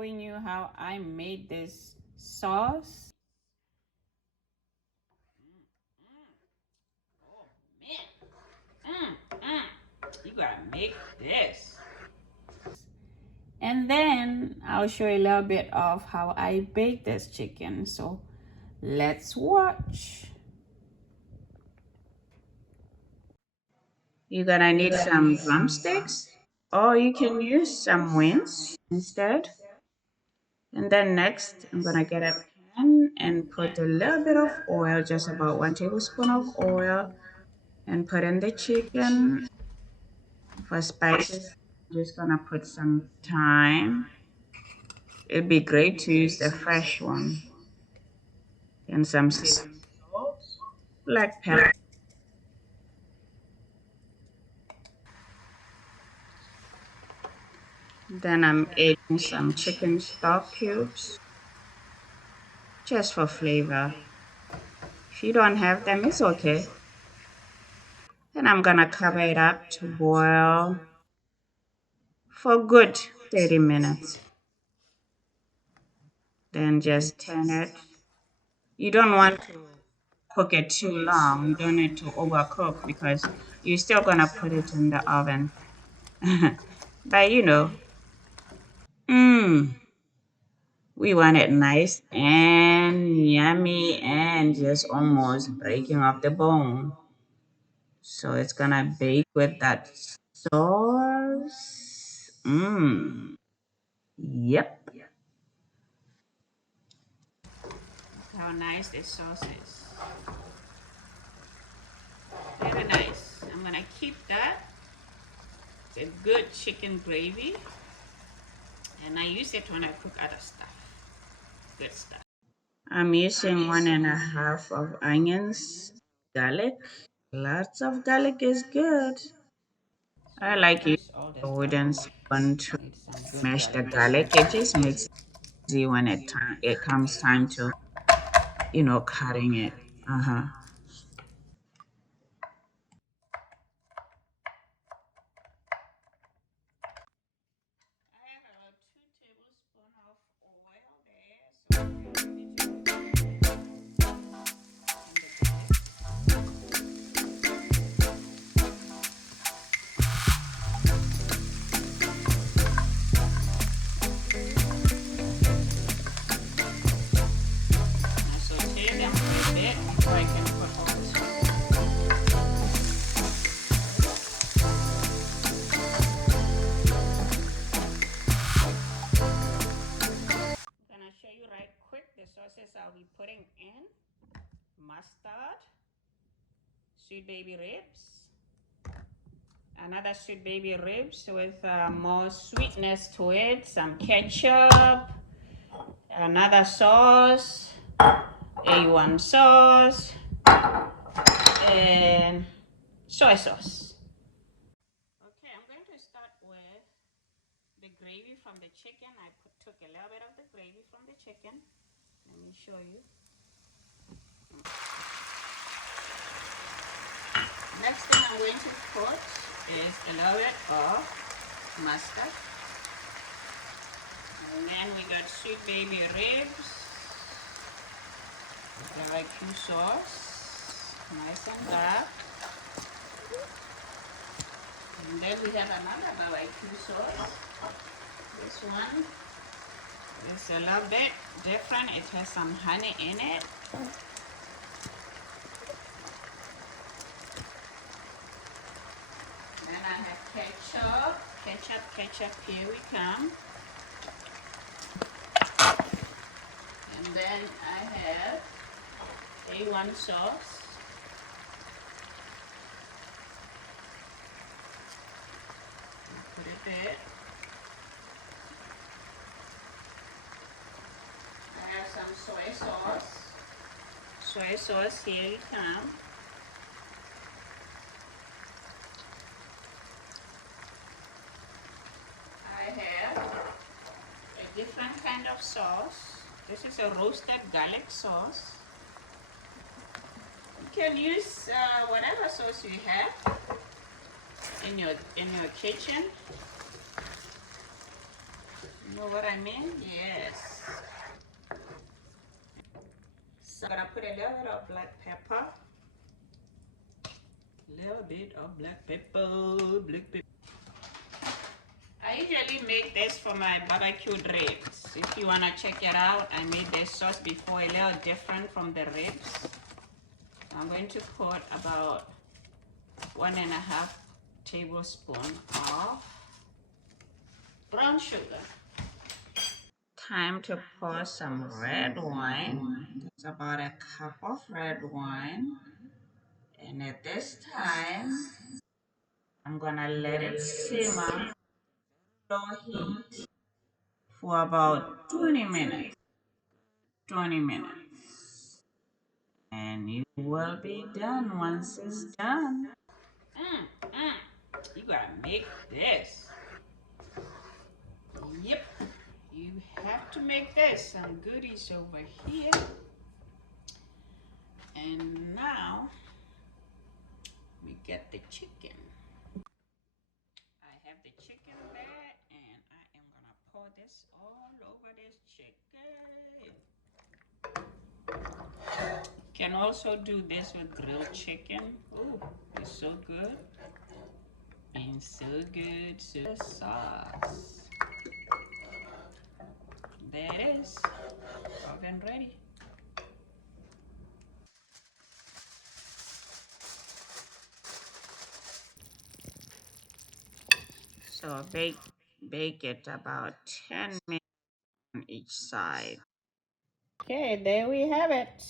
showing you how I made this sauce. Oh man, you gotta make this. And then I'll show you a little bit of how I bake this chicken. So let's watch. You're gonna need some drumsticks, or you can use some wings instead. And then next, I'm gonna get a pan and put a little bit of oil, just about 1 tablespoon of oil, and put in the chicken. For spices, I'm just gonna put some thyme. It'd be great to use the fresh one. And some black pepper. Then I'm adding some chicken stock cubes, just for flavor. If you don't have them, it's okay. Then I'm gonna cover it up to boil for a good 30 minutes. Then just turn it. You don't want to cook it too long. You don't need to overcook because you're still gonna put it in the oven. But you know, we want it nice and yummy and just almost breaking off the bone. So it's gonna bake with that sauce. Yep. How nice this sauce is. Very nice. I'm gonna keep that. It's a good chicken gravy. And I use it when I cook other stuff. Good stuff. I'm using 1.5 of onions, garlic. Lots of garlic is good. I like using a wooden spoon to mash the garlic. It just makes it easy when it comes time to, cutting it. I have about 2 tablespoons of oil there. I saute them a bit before I can put all this. I'm gonna show you right quick the sauces I'll be putting in: mustard, sweet baby ribs, another sweet baby ribs with more sweetness to it, some ketchup, another sauce, A1 sauce, and soy sauce. Okay, I'm going to start with the gravy from the chicken. I took a little bit of the gravy from the chicken. Let me show you. Next thing I'm going to put is a little bit of mustard. And then we got sweet baby ribs, barbecue sauce, nice and dark. And then we have another barbecue sauce. This one is a little bit different. It has some honey in it. Then I have ketchup. Ketchup, here we come. And then I have A1 sauce. Put it there. I have some soy sauce. Soy sauce, here you come. I have a different kind of sauce. This is a roasted garlic sauce. You can use whatever sauce you have in your kitchen. You know what I mean? Yes. So I'm gonna put a little bit of black pepper. Little bit of black pepper, black pepper. I usually make this for my barbecued ribs. If you wanna check it out, I made this sauce before, a little different from the ribs. I'm going to put about 1.5 tablespoons of brown sugar. Time to pour some red wine. It's about a cup of red wine. And at this time, I'm gonna let it simmer low heat for about 20 minutes. 20 minutes. And you will be done once it's done. You gotta make this. Yep. You have to make this. Some goodies over here. And now we get the chicken. I have the chicken there, and I am gonna pour this all over this chicken. Can also do this with grilled chicken. Oh, it's so good. And so good. So sauce. There it is. Oven ready. So bake it about 10 minutes on each side. Okay, there we have it.